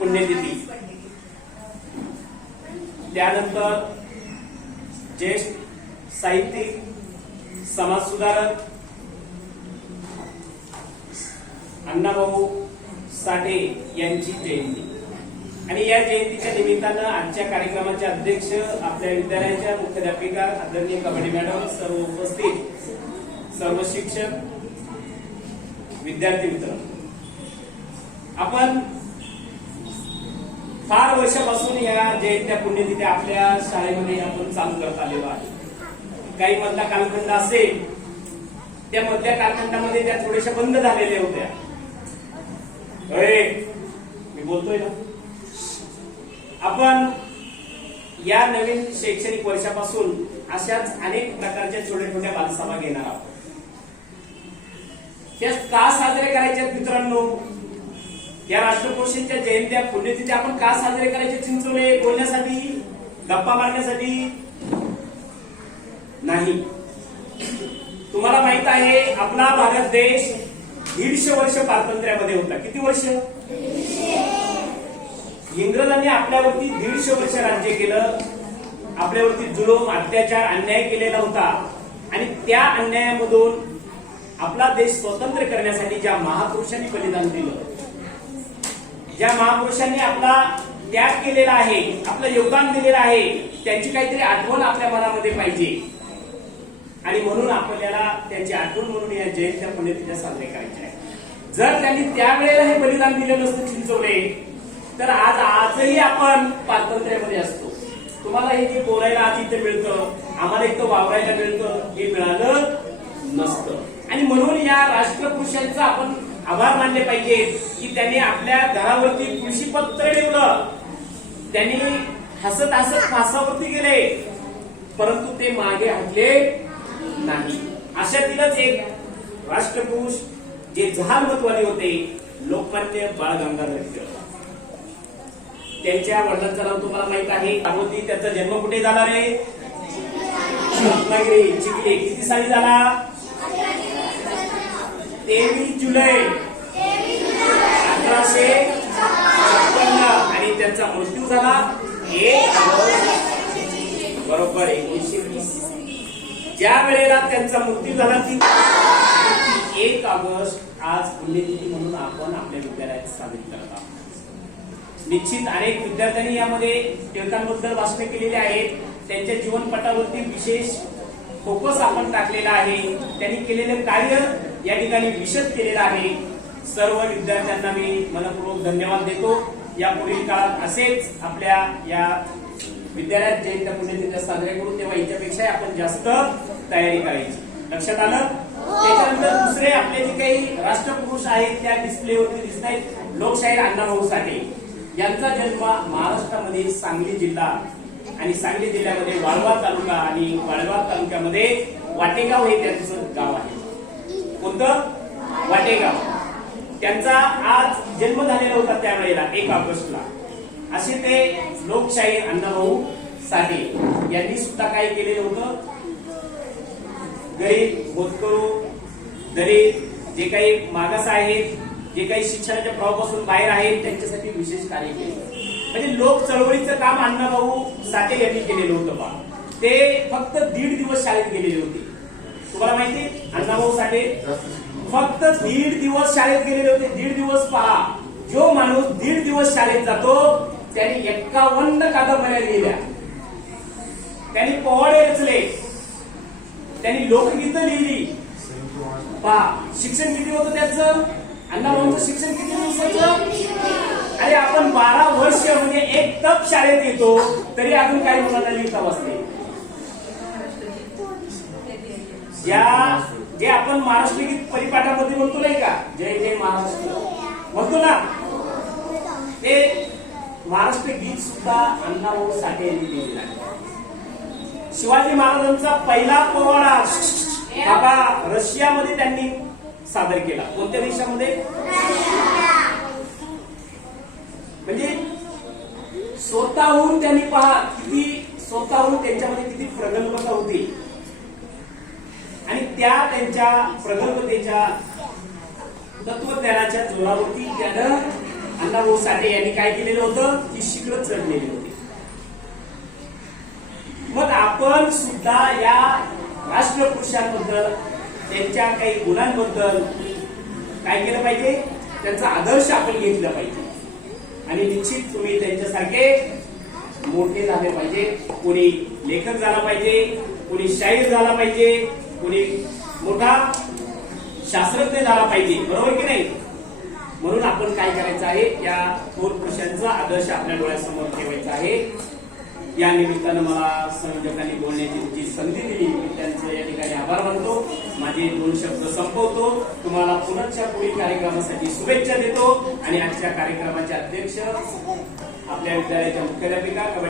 पुण्यतिथी, त्यानंतर ज्येष्ठ साहित्यिक, समाजसुधारक अण्णाभाऊ साठे यांची जयंती आणि या जयंतीच्या निमित्तानं आजच्या कार्यक्रमाचे अध्यक्ष, आपल्या विद्यालयाच्या मुख्याध्यापिका आदरणीय कबड्डी मॅडम, सर्व उपस्थित सर्व शिक्षक, विद्यार्थी मित्र, आपण फार वर्षापासून या जयंत्या पुण्यतिथ्या आपल्या शाळेमध्ये आपण चालू करत आलेलो आहे. काही मधला कालखंड असेल, त्या मधल्या कालखंडामध्ये त्या थोड्याशा बंद झालेल्या होत्या. मी बोलतोय ना. आपण या नवीन शैक्षणिक वर्षापासून अशाच अनेक प्रकारच्या छोट्या छोट्या बालसभा घेणार आहोत. त्या का साजरे करायच्या मित्रांनो? या राष्ट्रपुरुषांच्या जयंत्या पुण्यतिथी आपण का साजरे करायचे? चिंचोले बोलण्यासाठी, गप्पा मारण्यासाठी नाही. तुम्हाला माहित आहे आपला भारत देश 150 वर्ष पारतंत्र्यामध्ये होता. किती वर्ष? इंग्रजांनी आपल्यावरती 150 वर्ष राज्य केलं. आपल्यावरती जुलूम, अत्याचार, अन्याय केलेला होता आणि त्या अन्यायामधून आपला देश स्वतंत्र करण्यासाठी ज्या महापुरुषांनी बलिदान दिलं, ज्या महापुरुषांनी आपला त्याग केलेला आहे, आपलं योगदान दिलेलं आहे, त्यांची काहीतरी आठवण आपल्या मनामध्ये पाहिजे आणि म्हणून आपल्याला त्यांची आठवण म्हणून या जयंत्या पुण्यतिथ्या साजरे करायच्या आहेत. जर त्यांनी त्यावेळेला हे बलिदान दिलं नसतं चिंचवले, तर आजही आपण पारतंत्र्यामध्ये असतो. तुम्हाला हे जे बोलायला आज इथे मिळतं, आम्हाला इथं वावरायला मिळतं, हे मिळालं नसतं. आणि म्हणून या राष्ट्रपुरुषांचा आपण आभार मानले पाहिजे की त्यांनी आपल्या घरावरती तुळशीपत्र ठेवलं, त्यांनी हसत हसत फासावरती गेले, परंतु ते मागे हटले नाही. अशातीलच एक राष्ट्रपुरुष जे जहालमतवादी होते, लोकमान्य बाळ गंगाधर टिळक. त्यांच्या वडिलांचं नाव तुम्हाला माहित आहे, पार्वती. त्यांचा जन्म कुठे झाला रे? रत्नागिरी, चिखली. किती साली झाला? 23 जुलै 1856 आणि त्यांचा मृत्यू झाला 1 ऑगस्ट बरोबर 1920. ज्या वेळेला त्यांचा मृत्यू झाला ती 1 ऑगस्ट आज पुण्यतिथी म्हणून आपण आपल्या विद्यालयात साजरी करत आहोत. निश्चित अनेक विद्यार्थ्यांनी यामध्ये टिळकांबद्दल भाषणे केलेली आहेत. त्यांच्या जीवनपटावरती विशेष फोकस आपण टाकलेला आहे. त्यांनी केलेले कार्य या ठिकाणी विशद केलेलं आहे. सर्व विद्यार्थ्यांना मी मनपूर्वक धन्यवाद देतो. या पुढील काळात असेच आपल्या या विद्यालयात जयंत्या पुण्यतिथ्या साजऱ्या करू, तेव्हा याच्यापेक्षा आपण जास्त तयारी करायची. लक्षात आलं? त्याच्यानंतर दुसरे आपले जे काही राष्ट्रपुरुष आहेत त्या डिस्प्लेवरती दिसत आहेत. लोकशाहीर अण्णाभाऊ साठे यांचा जन्म महाराष्ट्रामध्ये सांगली जिल्हा आणि सांगली जिल्ह्यामध्ये वाळवा तालुका आणि वाळवा तालुक्यामध्ये वाटेगाव हे त्यांचं गाव आहे. कोणतं? वाटेगाव. त्यांचा आज जन्म झालेला होता त्यावेळेला 1 ऑगस्टला. असे ते लोकशाहीर अण्णाभाऊ साठे यांनी सुद्धा काय केलेलं होतं? गरीब, होतकरू, दलित, जे काही मागास आहेत, जे काही शिक्षणाच्या प्रवाहापासून बाहेर आहेत, त्यांच्यासाठी विशेष कार्य केले. म्हणजे लोक चळवळीचं काम अण्णाभाऊ साठे यांनी केलेलं होतं बा. ते फक्त 1.5 दिवस शाळेत गेलेले होते. तुम्हाला माहिती अण्णाभाऊ साठे फक्त 1.5 दिवस शाळेत गेलेले होते. 1.5 दिवस पहा. जो माणूस 1.5 दिवस शाळेत जातो त्यांनी 51 कादंबऱ्या लिहिल्या, त्यांनी पोवाडे रचले, त्यांनी लोकगीतं लिहिली. पहा शिक्षण किती होतं त्याचं? अण्णाभाऊंचं शिक्षण किती दिवसाचं? अरे आपण 12 वर्ष म्हणजे एक तप शाळेत येतो तरी अजून काही मुलांना लिहिता वाचते. जे आपण महाराष्ट्र गीत परिपाठामध्ये म्हणतो नाही का, जय जय महाराष्ट्र म्हणतो ना, ते महाराष्ट्र गीत सुद्धा अण्णाभाऊ साठे यांनी लिहिलेलं आहे. शिवाजी महाराजांचा पहिला पोवाडा बाबा रशियामध्ये त्यांनी सादर केला. कोणत्या देशामध्ये? म्हणजे स्वतःहून त्यांनी पहा किती स्वतःहून त्यांच्यामध्ये किती प्रगल्भता होती आणि त्या त्यांच्या प्रगल्भतेच्या तत्वज्ञानाच्या जोरावरती त्यानं अण्णाभाऊ साठे यांनी काय केलेलं होतं की शिखर चढलेले होते. मग आपण सुद्धा या राष्ट्रपुरुषांबद्दल त्यांच्या काही गुणांबद्दल काय केलं पाहिजे, त्यांचा आदर्श आपण घेतला पाहिजे आणि निश्चित तुम्ही त्यांच्यासारखे मोठे झाले पाहिजे. कोणी लेखक झाला पाहिजे, कोणी शाहीर झाला पाहिजे, कोणी मोठा शास्त्रज्ञ झाला पाहिजे, बरोबर की नाही. म्हणून आपण काय करायचं आहे, या थोर पुरुषांचा आदर्श आपल्या डोळ्यासमोर ठेवायचा आहे. या निमित्तानं मला संयोजकांनी बोलण्याची जी संधी दिली मी त्यांचं या ठिकाणी आभार मानतो. माझे 2 शब्द संपवतो. तुम्हाला पुनश्च पुढील कार्यक्रमासाठी शुभेच्छा देतो आणि आजच्या कार्यक्रमाचे अध्यक्ष आपल्या विद्यालयाच्या मुख्याध्यापिका